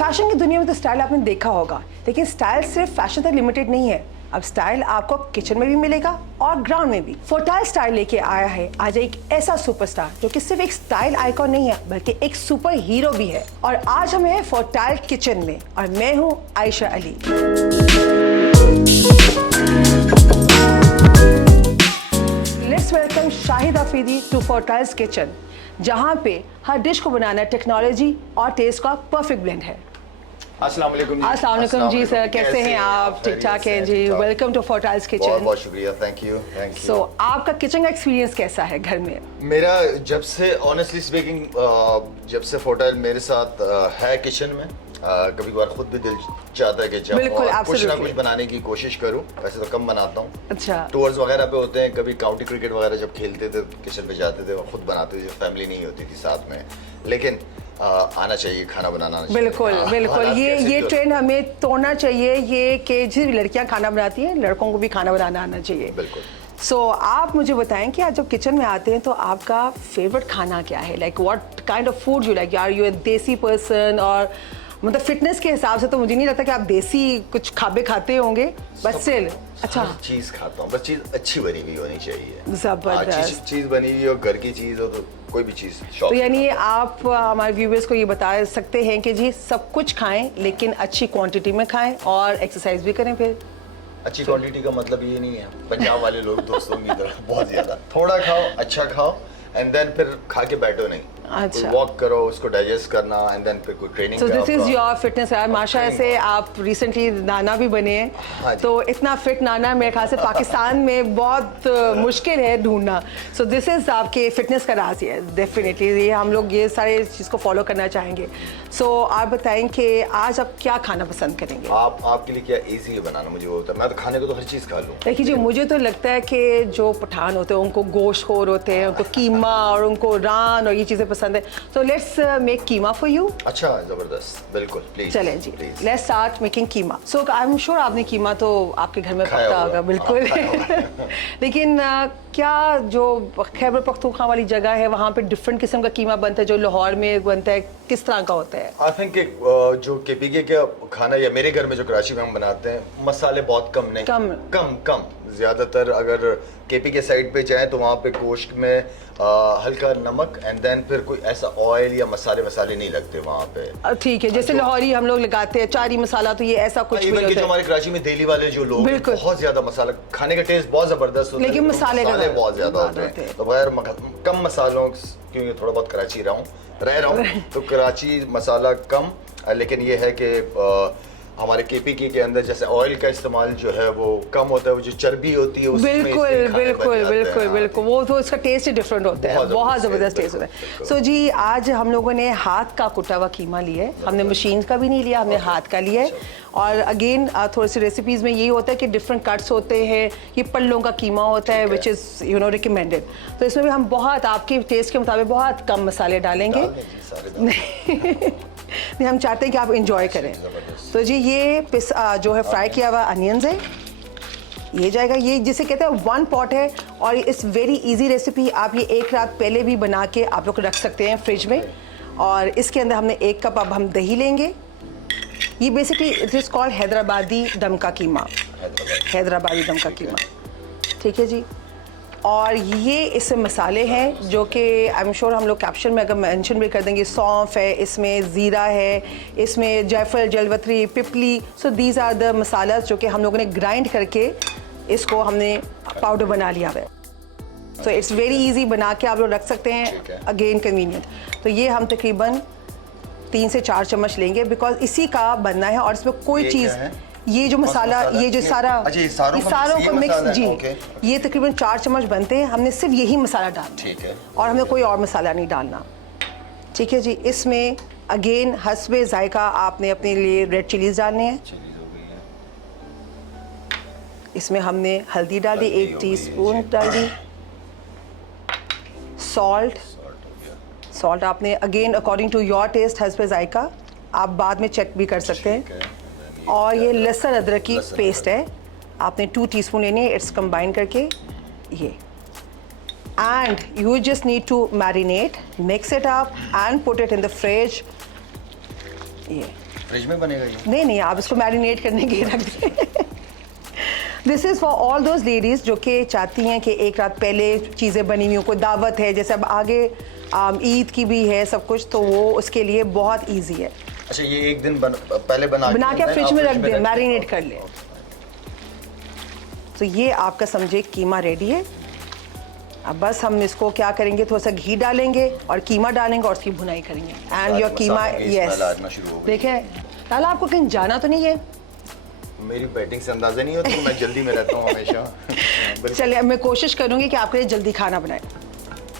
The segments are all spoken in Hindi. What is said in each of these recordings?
फैशन की दुनिया में तो स्टाइल आपने देखा होगा, लेकिन स्टाइल सिर्फ फैशन तक लिमिटेड नहीं है। अब स्टाइल आपको किचन में भी मिलेगा और ग्राउंड में भी। फोर्टाइल स्टाइल लेके आया है आज एक ऐसा सुपरस्टार जो कि सिर्फ एक स्टाइल आइकॉन नहीं है बल्कि एक सुपर हीरो भी है। और आज हम हैं फोर्टाइल किचन में और मैं हूं Ayesha Ali. Let's welcome Shahid Afridi to Fortiles kitchen, जहां पे हर डिश को बनाना टेक्नोलॉजी और टेस्ट का परफेक्ट ब्लेंड है। अस्सलाम वालेकुम जी सर, कैसे हैं आप? ठीक ठाक हैं जी। Welcome to Fortiles kitchen. बहुत बहुत शुक्रिया, थैंक यू। सो आपका किचन का एक्सपीरियंस कैसा है घर में? मेरा जब से ऑनेस्टली स्पीकिंग जब से फोर्टाइल मेरे साथ है किचन में, कभी कभार खुद भी दिल चाहता है कि जब कुछ ना कुछ बनाने की कोशिश करूं। वैसे तो कम बनाता हूं। अच्छा। टूर्स वगैरह पे होते हैं, कभी काउंटी क्रिकेट वगैरह जब खेलते थे किचन पे जाते थे, खुद बनाते थे, फैमिली नहीं होती थी साथ में। लेकिन आना चाहिए, खाना बनाना आना चाहिए। बिल्कुल बिल्कुल, ये ट्रेंड हमें तोड़ना चाहिए, ये कि जिस लड़कियां खाना बनाती हैं लड़कों को भी खाना बनाना आना चाहिए। बिल्कुल। सो आप मुझे बताएं कि आप जब किचन में आते हैं तो आपका फेवरेट खाना क्या है? Like what kind of food you like? Are you a desi person? और मतलब फिटनेस के हिसाब से तो मुझे नहीं लगता कि आप देसी कुछ खाते होंगे, बट स्टिल अच्छा चीज खाता हूँ, बस चीज अच्छी बनी हुई होनी चाहिए। जबरदस्त चीज बनी हुई हो, घर की चीज हो तो कोई भी चीज। तो यानी आप हमारे व्यूअर्स को ये बता सकते हैं कि जी सब कुछ खाएं लेकिन अच्छी क्वांटिटी में खाएं और एक्सरसाइज भी करें। फिर अच्छी क्वांटिटी का मतलब ये नहीं है पंजाब वाले लोग दोस्तों की तरह बहुत ज्यादा। थोड़ा खाओ, अच्छा खाओ, एंड देन फिर खा के बैठो नहीं। अच्छा। वॉक करो, उसको डाइजेस्ट करना, एंड देन फिर कोई training. So this is your fitness यार। माशाल्लाह से आप रिसेंटली नाना भी बने हैं। हाँ, तो इतना फिट नाना मेरे ख्याल से पाकिस्तान में बहुत मुश्किल है ढूंढना। सो दिस इज आपके फिटनेस का राज है डेफिनेटली। ये हम लोग ये सारे चीज़ को फॉलो करना चाहेंगे। सो आप बताएं कि आज आप क्या खाना पसंद करेंगे? आपके लिए क्या इजी है बनाना? मुझे वो होता है, मैं तो खाने को तो हर चीज़ खा लूँ। देखिए जी, मुझे तो लगता है कि जो पठान होते हैं उनको गोश्त खोर होते हैं, उनको कीमा और उनको रान और ये चीज़ें पसंद है। So let's make keema for you. अच्छा, जबरदस्त, बिल्कुल, प्लीज। चलें जी, let's start making keema. So I'm sure आपने कीमा तो आपके घर में पकता होगा, बिल्कुल। लेकिन क्या जो खैबर पख्तूनख्वा वाली जगह है वहाँ पे डिफरेंट किस्म का कीमा बनता है जो लाहौर में बनता है, किस तरह का होता है? आई थिंक जो केपीके का खाना या मेरे घर में जो कराची में हम बनाते हैं, मसाले बहुत कम नहीं, कम ज्यादातर। अगर केपी के साइड पे जाए तो वहाँ पे गोश्त में हल्का नमक एंड देन फिर कोई ऐसा ऑयल या मसाले नहीं लगते वहाँ पे। ठीक है, जैसे लाहौरी हम लोग लगाते हैं चारी मसाला, तो ये ऐसा कुछ भी नहीं होता है। हमारे कराची में दिल्ली वाले जो लोग बहुत ज्यादा मसाला, खाने का टेस्ट बहुत जबरदस्त होता है, लेकिन मसाले बहुत ज्यादा होते हैं। तो बगैर कम मसालों, क्योंकि थोड़ा बहुत कराची रह रहा हूँ तो कराची मसाला कम। लेकिन ये है कि हमारे केपीके के अंदर जैसे ऑयल का इस्तेमाल जो है वो कम होता है, वो जो चर्बी होती है उसमें बिल्कुल वो तो इसका टेस्ट ही डिफरेंट होता है, बहुत ज़बरदस्त टेस्ट होता है। सो जी, आज हम लोगों ने हाथ का कुटा हुआ कीमा लिया है। हमने मशीन का भी नहीं लिया, हमने हाथ का लिया है। और अगेन थोड़ी सी रेसिपीज़ में यही होता है कि डिफरेंट कट्स होते हैं। ये पल्लों का कीमा होता है विच इज़ रिकमेंडेड। तो इसमें भी हम बहुत आपके टेस्ट के मुताबिक बहुत कम मसाले डालेंगे। नहीं, हम चाहते हैं कि आप इंजॉय करें। तो जी ये जो है फ्राई किया हुआ अनियंस है, ये जाएगा। ये जिसे कहते हैं वन पॉट है और इस वेरी इजी रेसिपी आप ये एक रात पहले भी बना के आप लोग रख सकते हैं फ्रिज में। और इसके अंदर हमने 1 कप अब हम दही लेंगे। ये basically it is called Hyderabadi दम का कीमा, हैदराबादी दम का कीमा। ठीक है जी। और ये इसमें मसाले हैं जो कि आई एम श्योर हम लोग कैप्शन में अगर मेंशन भी कर देंगे। सौंफ है, इसमें ज़ीरा है, इसमें जायफल, जलवतरी, पिपली। सो दीज आर द मसाला जो कि हम लोगों ने ग्राइंड करके इसको हमने पाउडर बना लिया है। सो इट्स वेरी इजी, बना के आप लोग रख सकते हैं, अगेन कन्वीनियंट। तो ये हम तकरीबन 3 से 4 चम्मच लेंगे बिकॉज इसी का बनना है। और इसमें कोई चीज़, ये जो मसाला, ये जो सारा, ये सारों को मिक्स जी, ये तकरीबन 4 चम्मच बनते हैं। हमने सिर्फ यही मसाला डालना, ठीक है, और हमें कोई और मसाला नहीं डालना। ठीक है जी। इसमें अगेन हस्बे जायका आपने अपने लिए रेड चिलीज डालने हैं। इसमें हमने हल्दी डाली, 1 टीस्पून डाल दी। सॉल्ट आपने again according to your taste, हस्बे जायका, आप बाद में चेक भी कर सकते हैं। और ये लहसुन अदरक की पेस्ट है, आपने 2 टीस्पून लेनी है। इट्स कंबाइन करके ये, and you just need to marinate, mix it up and put it in the fridge ये फ्रिज में बनेगा ये? नहीं नहीं, आप इसको मैरिनेट करने के लिए रख दें। This is for all those ladies जो कि चाहती हैं कि एक रात पहले चीज़ें बनी हुई, कोई दावत है, जैसे अब आगे ईद की भी है सब कुछ, तो वो उसके लिए बहुत ईजी है। अच्छा, ये एक दिन पहले बना के आप फ्रिज में रख दें, मैरिनेट कर लें। तो ये आपका समझे कीमा रेडी है। अब बस हम इसको क्या करेंगे, थोड़ा सा घी डालेंगे और कीमा डालेंगे और उसकी भुनाई करेंगे। एंड योर कीमा, यस, देखें लाला आपको कहीं जाना तो नहीं है? मेरी बैटिंग से अंदाजा नहीं होता, तो मैं जल्दी में रहता हूँ हमेशा। चलिए, मैं कोशिश करूंगी कि आपके लिए जल्दी खाना बनाए।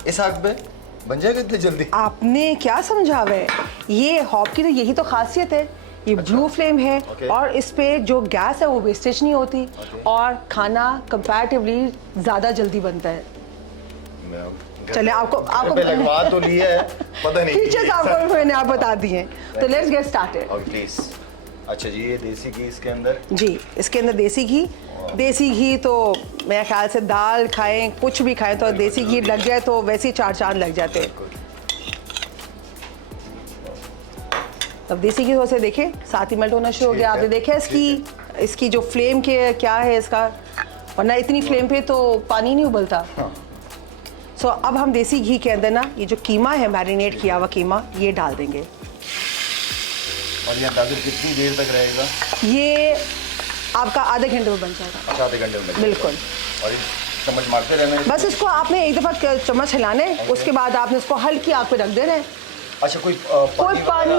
इस आग पे बन जाएगा इतनी जल्दी? आपने क्या समझा हुआ है, ये हॉब की तो यही तो खासियत है, ये ब्लू फ्लेम है और इस पे जो गैस है वो वेस्टेज नहीं होती और खाना कंपैरेटिवली ज़्यादा जल्दी बनता है। चलिए, आपको लगवा तो लिया है, पता नहीं फीचर्स आपको मैंने आप बता दिए, तो लेट्स गेट स्टार्टेड। प्लीज। अच्छा जी, ये देसी घी इसके अंदर? जी, इसके अंदर देसी घी। देसी घी तो मेरे ख्याल से दाल खाएं, कुछ भी खाएं, तो देसी घी लग जाए तो वैसे ही 4 चांद लग जाते हैं। अब देसी घी से देखें साथ ही मेल्ट होना शुरू हो गया। आपने देखा इसकी जो फ्लेम के क्या है इसका, वरना इतनी फ्लेम पे तो पानी नहीं उबलता। सो अब हम देसी घी के अंदर ना ये जो कीमा है, मैरिनेट किया हुआ कीमा, ये डाल देंगे। और ये अंदाज़ा कितनी देर तक रहेगा? ये आपका आधे घंटे में बन जाएगा। अच्छा, आधे घंटे में? बिल्कुल। और चम्मच मारते रहना है? बस इसको आपने एक दफ़ा चम्मच हिलाने, उसके बाद आपने इसको हल्की आग पे रख देना है। अच्छा, कोई पानी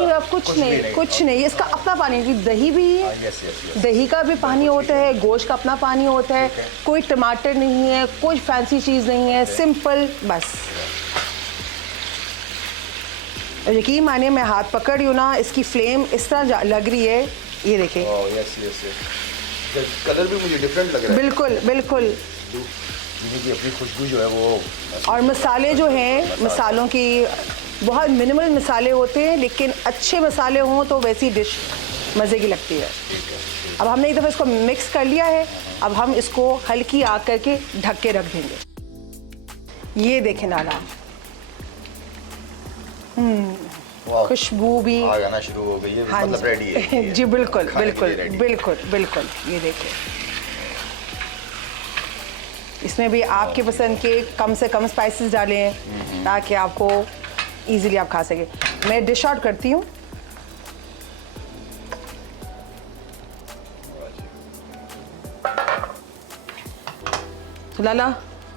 कुछ नहीं, इसका अपना पानी, दही भी है, दही का भी पानी होता है, गोश्त का अपना पानी होता है, कोई टमाटर नहीं है, कोई फैंसी चीज़ नहीं है, सिंपल बस। यकीन मानिए, मैं हाथ पकड़ रही हूँ ना, इसकी फ्लेम इस तरह लग रही है, ये देखें। कलर भी मुझे डिफरेंट लग रहा है। बिल्कुल बिल्कुल। अपनी खुशबू जो है वो, और मसाले जो हैं, मसालों की बहुत मिनिमल मसाले होते हैं, लेकिन अच्छे मसाले हों तो वैसी डिश मज़े की लगती है। अब हमने एक दफ़ा इसको मिक्स कर लिया है, अब हम इसको हल्की आग करके ढक के रख देंगे। ये देखें नाला, खुशबू भी आना शुरू हो गई है। हाँ, मतलब रेडी है जी, बिल्कुल बिल्कुल बिल्कुल बिल्कुल। ये देखें, इसमें भी आपके पसंद के कम से कम स्पाइसेस डाले हैं ताकि आपको इजीली आप खा सके। मैं डिश आउट करती हूँ। तो लाला,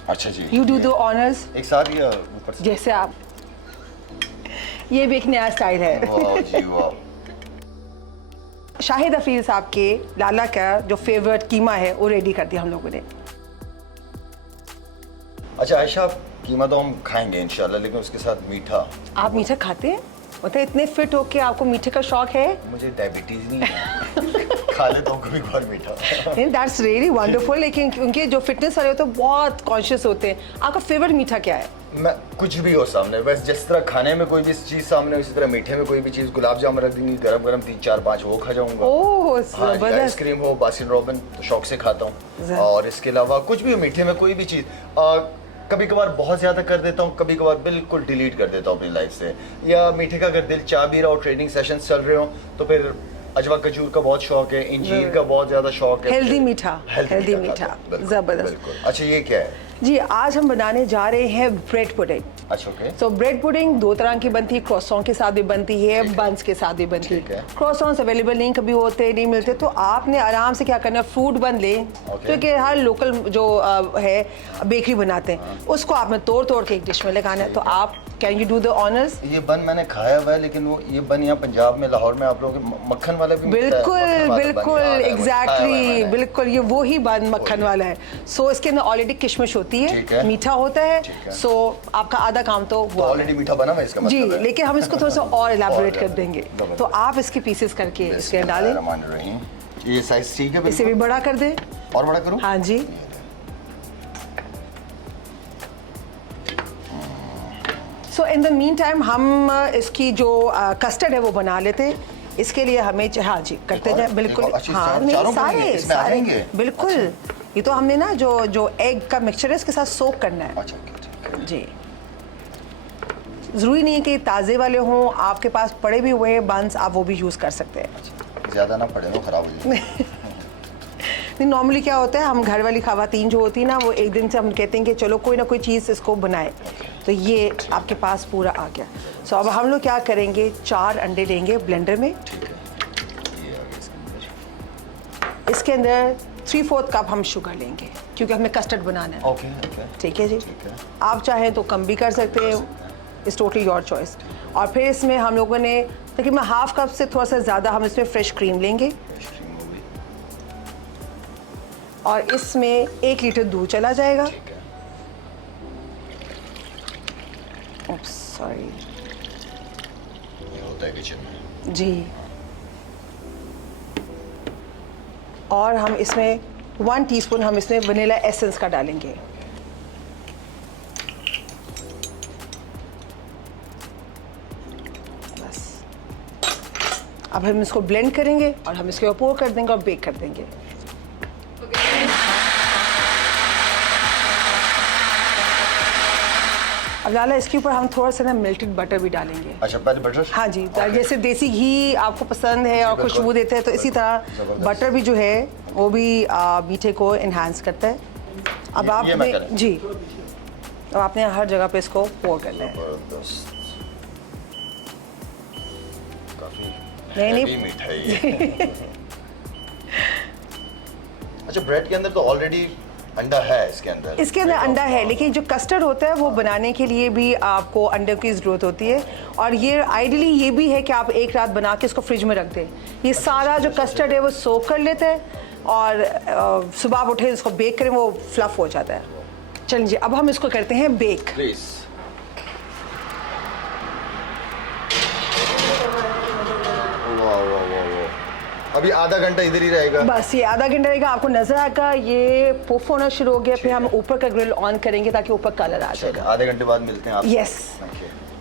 अच्छा जी, यू डू द ऑनर्स। एक साथ या ऊपर से? जैसे आप, ये भी एक नया स्टाइल है। वाह जी वाह। शाहिद हफीज साहब के लाला का जो फेवरेट कीमा है वो रेडी कर दिया हम लोगों ने। अच्छा आयशा, कीमा तो हम खाएंगे इंशाल्लाह, लेकिन उसके साथ मीठा। आप मीठा खाते हैं? मतलब इतने फिट हो के आपको मीठे का शौक है? मुझे डायबिटीज नहीं है। खा लेता हूँ कभी कभार मीठा। That's really wonderful. लेकिन उनके जो फिटनेस वाले होते हैं बहुत कॉन्शियस होते हैं। आपका फेवरेट मीठा क्या है? मैं कुछ भी हो सामने, बस जिस तरह खाने में कोई भी चीज़ सामने, उसी तरह मीठे में कोई भी चीज़। गुलाब जामुन रख देंगी गरम गरम 3 4 5, वो खा जाऊंगा। ओह हाँ, आइसक्रीम हो, बास्किन रॉबिन, तो शौक से खाता हूँ। और इसके अलावा कुछ भी हो मीठे में, कोई भी चीज़। कभी कभार बहुत ज़्यादा कर देता हूँ, कभी कभार बिल्कुल डिलीट कर देता हूँ अपनी लाइफ से। या मीठे का अगर दिल चाह भी रहा हो, ट्रेनिंग सेशन चल रहे हो, तो फिर अजवा खजूर का बहुत शौक है, इंजीर का बहुत ज़्यादा शौक है। हेल्दी मीठा, हेल्दी मीठा, ज़बरदस्त। अच्छा, ये क्या है जी? आज हम बनाने जा रहे हैं ब्रेड पुडिंग। अच्छा, ओके। तो ब्रेड पुडिंग 2 तरह की बनती है, क्रॉसॉन के साथ भी बनती है, बंस के साथ भी बनती है। क्रॉसॉन्स अवेलेबल नहीं कभी होते, नहीं मिलते, तो आपने आराम से क्या करना है, फ्रूट बन लें, क्योंकि हर लोकल जो है बेकरी बनाते हैं, उसको आपने तोड़ तोड़ के एक डिश में लगाना है। तो आप can you do the honours? ये बन मैंने खाया हुआ है, लेकिन वो ये बन यहाँ पंजाब में, लाहौर में आप लोगों के मक्खन वाला भी बिल्कुल बिल्कुल एग्जैक्टली, बिल्कुल ये वो ही बन मक्खन वाला है। सो इसके अंदर ऑलरेडी किशमिश होती है, मीठा होता है। सो आपका आधा काम तो हुआ, ऑलरेडी मीठा बना हुआ है इसका मतलब जी। लेकिन हम इसको थोड़ा सा और इलैबोरेट कर देंगे। तो आप इसके पीसेस करके इसके डालें। ये साइज ठीक है? इसे भी बड़ा कर दे। और बड़ा करूं? हाँ जी। सो इन द मीन टाइम हम इसकी जो कस्टर्ड है वो बना लेते हैं। इसके लिए हमें, हाँ जी करते जाए, बिल्कुल। हाँ नहीं, सारे बिल्कुल। ये तो हमने ना जो एग का मिक्सचर है इसके साथ सोक करना है। अच्छा, जी। ज़रूरी नहीं है कि ताज़े वाले हों, आपके पास पड़े भी हुए हैं बंस, आप वो भी यूज़ कर सकते हैं। ज़्यादा ना पड़े, वो ख़राब हो जाए। नहीं, नॉर्मली क्या होता है, हम घर वाली ख़वातीन जो होती है ना, वो एक दिन से हम कहते हैं कि चलो कोई ना कोई चीज़ इसको बनाए, तो ये आपके पास पूरा आ गया। सो अब हम लोग क्या करेंगे, 4 अंडे लेंगे ब्लेंडर में। इसके अंदर 3/4 कप हम शुगर लेंगे, क्योंकि हमें कस्टर्ड बनाना है। ओके। ठीक है जी, आप चाहें तो कम भी कर सकते हैं, इट्स टोटली योर चॉइस। और फिर इसमें हम लोगों ने तकरीबन 1/2 कप से थोड़ा सा ज़्यादा हम इसमें फ्रेश क्रीम लेंगे, और इसमें 1 लीटर दूध चला जाएगा। सॉरी, ये होता है किचन में जी। और हम इसमें 1 टीस्पून हम इसमें वनीला एसेंस का डालेंगे। बस अब हम इसको ब्लेंड करेंगे और हम इसके ऊपर पोर कर देंगे और बेक कर देंगे। अब लाला, इसके ऊपर हम थोड़ा सा ना मेल्टेड बटर भी डालेंगे। अच्छा, पहले बटर? हाँ जी, जैसे देसी घी आपको पसंद है और खुशबू देते हैं, तो इसी तरह बटर भी जो है वो भी मीठे को इन्हांस करता है। अब आपने जी, अब आपने हर जगह पे इसको पोर करना है। काफी नहीं मीठा है ये। अच्छा, ब्रेड के अंदर तो ऑलरेडी अंडा है, इसके अंदर अंडा है, लेकिन जो कस्टर्ड होता है वो बनाने के लिए भी आपको अंडे की ज़रूरत होती है। और ये आइडियली ये भी है कि आप एक रात बना के इसको फ्रिज में रख दें, ये सारा जो कस्टर्ड है वो सोक कर लेता है, और सुबह आप उठे इसको बेक करें, वो फ्लफ हो जाता है। चलिए जी, अब हम इसको करते हैं बेक। प्लीज। अभी आधा घंटा इधर ही रहेगा? बस ये आधा घंटा रहेगा, आपको नजर आएगा ये पुफ होना शुरू हो गया। फिर हम ऊपर का ग्रिल ऑन करेंगे ताकि ऊपर कलर आ जाएगा। आधे घंटे बाद मिलते हैं आपसे। Yes,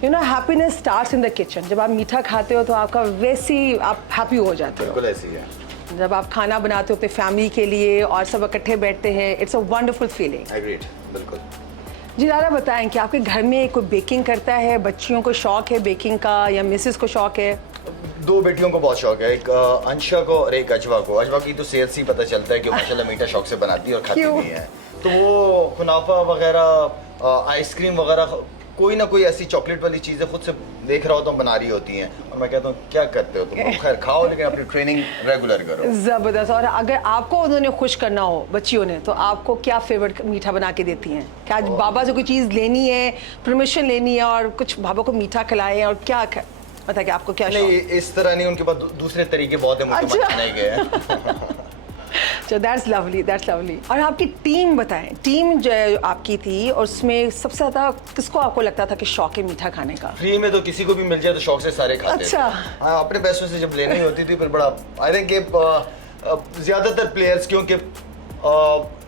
you know happiness starts in the kitchen. जब आप मीठा खाते हो तो आपका वैसे ही आप हैप्पी हो जाते हो। बिल्कुल ऐसी है। जब आप खाना बनाते हो अपने फैमिली के लिए और सब इकट्ठे बैठते हैं, it's a wonderful feeling. Agreed, बिल्कुल। जी लाला, बताएं कि आपके घर में कोई बेकिंग करता है, बच्चियों को शौक है बेकिंग का, या मिसेस को शौक है? 2 बेटियों को बहुत शौक है, एक अंशा को और एक अजवा को। अजवा की तो सेहत से ही पता चलता है कि माशाल्लाह मीठा शौक से बनाती है और खाती नहीं है, तो वो कुनाफा वगैरह, आइसक्रीम वगैरह, कोई ना कोई ऐसी चॉकलेट वाली चीज़ें खुद से देख रहा होता हूँ बना रही होती हैं, और मैं कहता हूँ क्या करते हो तुम, खैर खाओ लेकिन अपनी ट्रेनिंग रेगुलर करो। ज़बरदस्त। और अगर आपको उन्होंने खुश करना हो बच्चियों ने, तो आपको क्या फेवरेट मीठा बना के देती हैं? क्या आज बाबा से कोई चीज़ लेनी है, परमिशन लेनी है और कुछ बाबा को मीठा खिलाएं, और क्या पता कि आपको क्या? नहीं, इस तरह नहीं, उनके पास दूसरे तरीके बहुत है, मुझे नहीं गए हैं। So that's lovely, that's lovely। और आपकी टीम बताएं, टीम जो आपकी थी, और उसमें सबसे ज़्यादा किसको आपको लगता था कि शौक है मीठा खाने का? फ्री में तो किसी को भी मिल जाए तो शौक से सारे खाते। अच्छा। हाँ, अपने पैसों से जब लेनी होती थी फिर बड़ा, आई थिंक ज़्यादातर प्लेयर्स, क्योंकि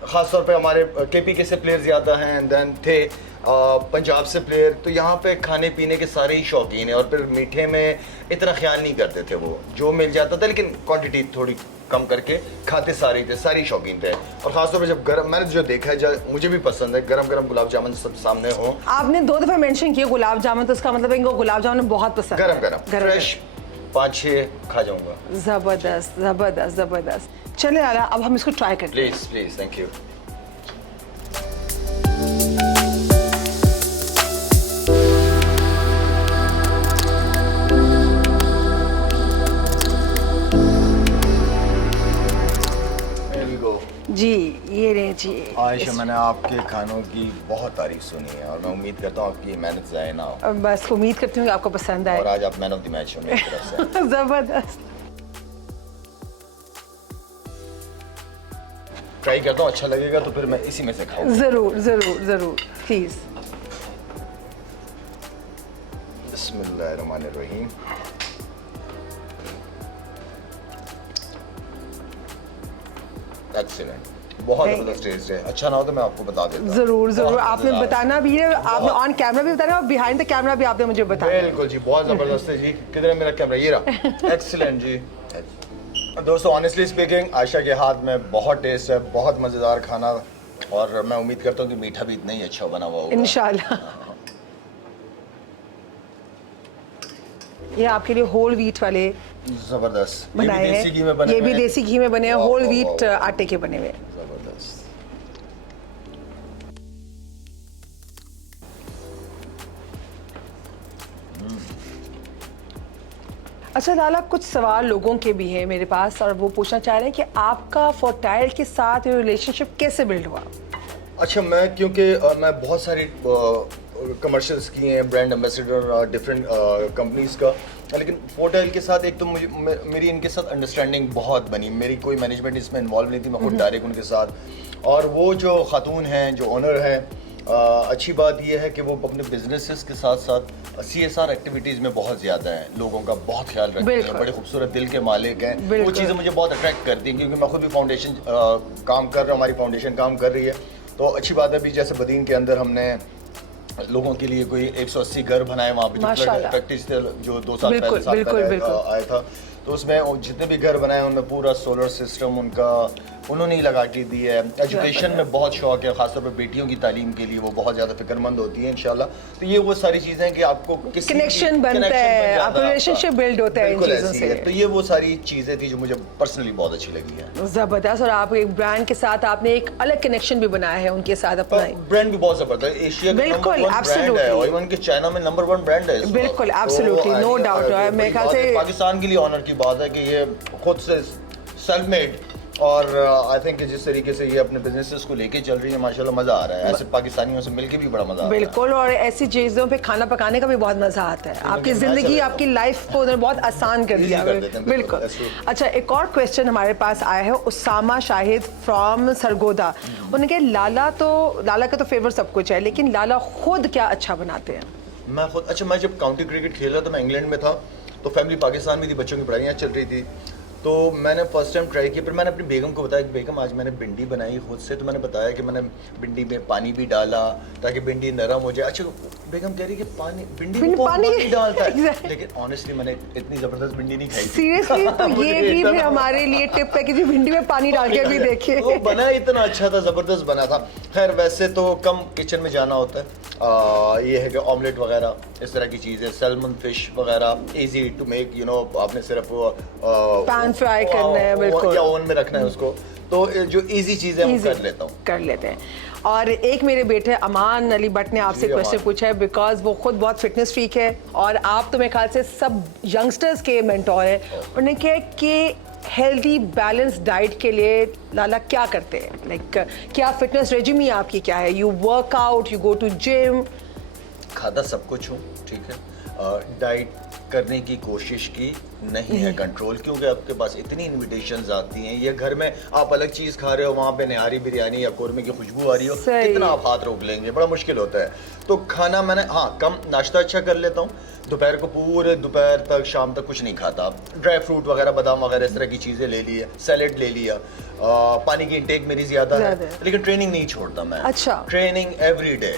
ख़ास तौर पे हमारे KPK से प्लेयर ज़्यादा हैं, एंड देन थे पंजाब से प्लेयर, तो यहाँ पे खाने पीने के सारे ही शौकीन हैं, और फिर मीठे में इतना ख्याल नहीं करते थे, वो जो मिल जाता था, लेकिन क्वांटिटी थोड़ी कम करके खाते सारे थे, सारे ही शौकीन थे। और खासतौर पे जब गरम, मैंने जो देखा है, मुझे भी पसंद है गरम गरम गुलाब जामुन सब सामने हो। आपने 2 दफ़ा मेंशन किया गुलाब जामुन, तो उसका मतलब है इनको गुलाब जामुन बहुत पसंद है। गरम फ्रेश 5-6 खा जाऊंगा। ज़बरदस्त ज़बरदस्त ज़बरदस्त। चले लाला, अब हम इसको ट्राई करते हैं। Please please, thank you. जी, ये रहे जी। आयशा, मैंने आपके खानों की बहुत तारीफ सुनी है, और मैं उम्मीद करता हूँ आपकी मेहनत ज़ाया ना हो। बस उम्मीद करती हूँ कि आपको पसंद आए, और आज आप मैन ऑफ द मैच हो मेरी तरफ से। ज़बरदस्त। ट्राई करता हूँ, अच्छा लगेगा तो फिर मैं इसी में से खाऊंगा। ज़रूर ज़रूर ज़रूर, प्लीज़। बिस्मिल्लाहिर्रहमानिर्रहीम। एक्सीलेंट, बहुत ज़बरदस्त टेस्ट है। अच्छा ना हो तो मैं आपको बता देता हूँ। ज़रूर ज़रूर, आपने बताना भी है, आपने ऑन कैमरा भी बताना और बिहाइंड द कैमरा भी आपने मुझे बताया। बिल्कुल जी, बहुत ज़बरदस्त है जी। किधर है मेरा कैमरा? ये रहा। एक्सीलेंट जी। दोस्तों, ऑनेस्टली स्पीकिंग, आयशा के हाथ में बहुत टेस्ट है, बहुत मज़ेदार खाना, और मैं उम्मीद करता हूँ कि मीठा भी इतना ही अच्छा बना हुआ होगा इंशाल्लाह। ये आपके लिए होल व्हीट वाले जबरदस्त बनाए हैं, ये भी देसी घी में बने हैं, होल व्हीट आटे के बने हुए। जबरदस्त। अच्छा लाला, कुछ सवाल लोगों के भी हैं मेरे पास और वो पूछना चाह रहे हैं कि आपका फोर्टाइल के साथ रिलेशनशिप कैसे बिल्ड हुआ? अच्छा, मैं क्योंकि मैं बहुत सारी कमर्शियल्स किए हैं, ब्रांड एम्बेसडर डिफरेंट कंपनीज का, लेकिन फोर्टाइल के साथ एक तो मुझे मेरी इनके साथ अंडरस्टैंडिंग बहुत बनी। मेरी कोई मैनेजमेंट इसमें इन्वॉल्व नहीं थी, मैं खुद डायरेक्ट उनके साथ। और वो जो खातून हैं, जो ओनर हैं, अच्छी बात यह है कि वो अपने बिजनेसेस के साथ साथ CSR एक्टिविटीज़ में बहुत ज़्यादा हैं, लोगों का बहुत ख्याल रखते हैं, बड़े खूबसूरत दिल के मालिक हैं। वो चीज़ें मुझे बहुत अट्रैक्ट करती हैं, क्योंकि मैं खुद भी फाउंडेशन काम कर रहा हूँ, हमारी फाउंडेशन काम कर रही है। तो अच्छी बात है। अभी जैसे बदीन के अंदर हमने लोगों के लिए कोई 180 घर बनाए वहाँ पे, जो प्रैक्टिस जो 2 साल पहले आया था। तो उसमें जितने भी घर बनाए उनमें पूरा सोलर सिस्टम उन्होंने ही लगा के दिया है। एजुकेशन में बहुत शौक है, खासतौर पर बेटियों की तालीम के लिए वो बहुत ज़्यादा फिक्रमंद होती है इंशाल्लाह। तो ये वो सारी चीज़ें हैं कि आपको कनेक्शन बनता है, आपका रिलेशनशिप बिल्ड होता है इन चीज़ों से। तो ये वो सारी चीज़ें थी जो मुझे पर्सनली बहुत अच्छी लगी है। ज़बरदस्त। और आप एक ब्रांड के साथ आपने एक अलग कनेक्शन भी बनाया है उनके साथ अपना। ब्रांड भी बहुत ज़बरदस्त है, एशिया का नंबर 1 ब्रांड है और इवन के चाइना में नंबर 1 ब्रांड है। बिल्कुल, एब्सोल्युटली, नो डाउट। मेरे ख्याल से पाकिस्तान के लिए ऑनर की बात है कि ये खुद से सेल्फ मेड, और आई थिंक जिस तरीके से ये अपने बिजनेसेस को लेके चल रही है, माशाल्लाह मजा आ रहा है। ऐसे पाकिस्तानियों से मिलके भी बड़ा मजा आता है। बिल्कुल, और ऐसी चीज़ों पे खाना पकाने का भी बहुत मजा आता है। आपकी जिंदगी, आपकी लाइफ को उन्होंने बहुत आसान कर दिया। बिल्कुल। अच्छा, एक और क्वेश्चन हमारे पास आया है उसामा शाहिद फ्रॉम सरगोदा। उन्होंने कहा लाला का तो फेवरेट सब कुछ है, लेकिन लाला खुद क्या अच्छा बनाते हैं? मैं खुद, अच्छा, मैं जब काउंटी क्रिकेट खेल रहा था, मैं इंग्लैंड में था, तो फैमिली पाकिस्तान में थी, बच्चों की पढ़ाइयाँ चल रही थी। तो मैंने फर्स्ट टाइम ट्राई किया। फिर मैंने अपनी बेगम को बताया कि बेगम आज मैंने भिंडी बनाई खुद से। तो मैंने बताया कि मैंने भिंडी में पानी भी डाला ताकि भिंडी नरम हो जाए। अच्छा, बेगम कह रही कि भिंडी में पानी डालता है, लेकिन ऑनेस्टली मैंने इतनी ज़बरदस्त भिंडी नहीं खाई। सीरियसली? तो ये भी फिर हमारे लिए टिप है कि जी भिंडी में पानी डाल के भी देखिए। वो बना इतना अच्छा था, ज़बरदस्त बना था। खैर, वैसे तो कम किचन में जाना होता है। ये है कि ऑमलेट वगैरह, इस तरह की चीज़ें, सैल्मन फिश वगैरह, इजी टू मेक, आपने सिर्फ पैन फ्राई करना है, बिल्कुल, या ओवन में रखना है उसको। तो जो इजी चीज़ें हम कर लेते हैं। और एक मेरे बेटे अमान अली भट्ट ने आपसे क्वेश्चन पूछा है, बिकॉज वो खुद बहुत फिटनेस फ्रीक है और आप तो मेरे ख्याल से सब यंगस्टर्स के मेंटोर हैं। उन्होंने कहा कि हेल्दी बैलेंस डाइट के लिए लाला क्या करते हैं? लाइक क्या फिटनेस रेजिमी आपकी क्या है? You work out, you go to gym? खाता सब कुछ हूँ, ठीक है। डाइट करने की कोशिश की नहीं है कंट्रोल, क्योंकि आपके पास इतनी इनविटेशंस आती हैं। ये घर में आप अलग चीज़ खा रहे हो, वहाँ पे निहारी बिरयानी या कोरमे की खुशबू आ रही हो, कितना आप हाथ रोक लेंगे, बड़ा मुश्किल होता है। तो खाना मैंने, हाँ, कम नाश्ता अच्छा कर लेता हूँ। दोपहर को पूरे दोपहर तक शाम तक कुछ नहीं खाता। ड्राई फ्रूट वगैरह, बादाम वगैरह, इस तरह की चीज़ें ले ली है, सैलेड ले लिया। पानी की इंटेक मेरी ज़्यादा है, लेकिन ट्रेनिंग नहीं छोड़ता मैं। अच्छा, ट्रेनिंग एवरी डे,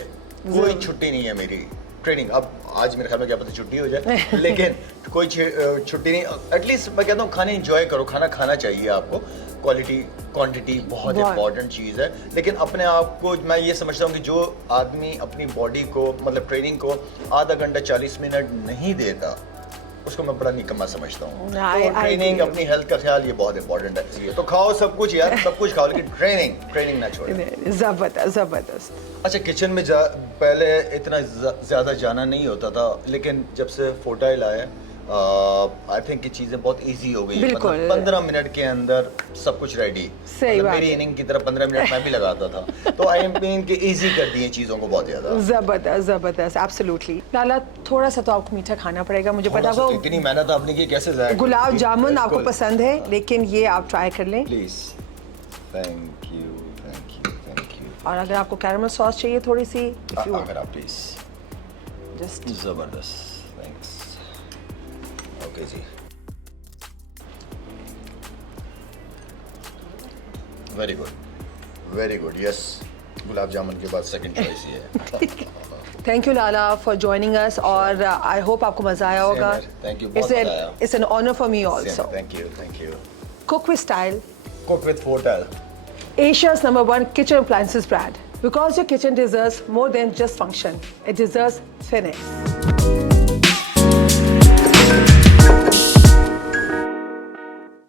कोई छुट्टी नहीं है मेरी। ट्रेनिंग, अब आज मेरे ख्याल में क्या पता छुट्टी हो जाए, लेकिन कोई छुट्टी नहीं। एटलीस्ट मैं कहता हूँ खाना एंजॉय करो, खाना खाना चाहिए आपको। क्वालिटी क्वांटिटी बहुत इंपॉर्टेंट चीज़ है, लेकिन अपने आप को मैं ये समझता हूँ कि जो आदमी अपनी बॉडी को, मतलब ट्रेनिंग को आधा घंटा 40 मिनट नहीं देता, उसको मैं बड़ा निकम्मा समझता हूँ। तो ट्रेनिंग, अपनी हेल्थ का ख्याल, ये बहुत इंपॉर्टेंट है। तो खाओ सब कुछ यार, सब कुछ खाओ, लेकिन ट्रेनिंग ना छोड़ें। जबरदस्त। अच्छा, किचन में पहले इतना ज़्यादा जाना नहीं होता था, लेकिन जब से फोर्टाइल आया, आई थिंक कि चीज़ें बहुत इजी हो गई। मतलब 15 मिनट के अंदर सब कुछ रेडी। मतलब मेरी इनिंग की तरह 15 मिनट मैं भी लगाता था। तो आई मीन कि इजी कर दिए चीज़ों को बहुत ज़्यादा। जबरदस्त, एब्सोल्युटली। लाला, थोड़ा सा तो आपको मीठा खाना पड़ेगा, मुझे पता है। इतनी मेहनत आपने की, कैसे जाएगा? गुलाब जामुन आपको पसंद है, लेकिन ये आप ट्राई कर लें प्लीज। Thank you. और अगर आपको कैरामल सॉस चाहिए थोड़ी सी, अगर आप प्लीज। जस्ट जबरदस्त, थैंक्स। ओके जी, very good. Yes, gulab jamun के बाद सेकंड चॉइस ये है। Thank you Lala for joining us, और आई होप आपको मजा आया होगा। थैंक यू, बहुत मजा आया। It's an honour for me also. Thank you. Cook with style, cook with Fortile, Asia's #1 kitchen appliances brand. Because your kitchen deserves more than just function, it deserves finish.